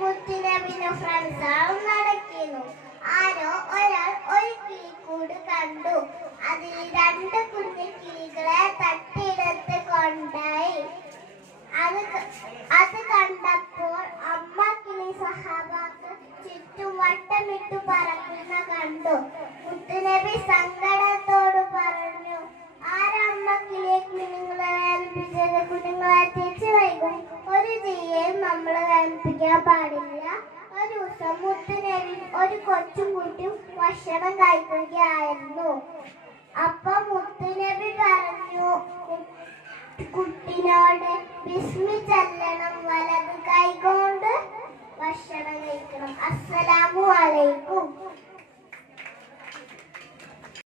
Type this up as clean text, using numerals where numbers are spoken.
മുത്തുനബിയും ഫ്രണ്ട്സും നടക്കുന്നു. ആരോ ഒരാൾ ഒരു കിളിക്കൂട് കണ്ടു. അതിൽ രണ്ട് കുഞ്ഞു കിളികളെ തട്ടിയെടുത്ത് കൊണ്ടായി. അത് കണ്ടപ്പോൾ അമ്മ കിളി സഹാബാക്ക് ചുറ്റും വട്ടമിട്ടു പറക്കുന്ന കണ്ടു. മുത്തുനബി സങ്കടത്തോട് പറഞ്ഞു, ആരമ്മ കിളിയെ കുഞ്ഞുങ്ങളെ വേദനിപ്പിച്ചത്? കുഞ്ഞുങ്ങളെ തിരിച്ചു വൈകും. ഒരു ജീവിയെയും നമ്മൾ വേദനിപ്പിക്കാൻ പാടില്ല. ഒരു ദിവസം മുത്തുനബി ഒരു കൊച്ചും കുട്ടിയും ഭക്ഷണം കഴിക്കുകയായിരുന്നു. അപ്പൊ മുത്തുനബി പറഞ്ഞു കുട്ടിനോട്, ബിസ്മി ചൊല്ലണം, വലത് കൈകൊണ്ട് ഭക്ഷണം കഴിക്കണം. അസ്സലാമു അലൈക്കും.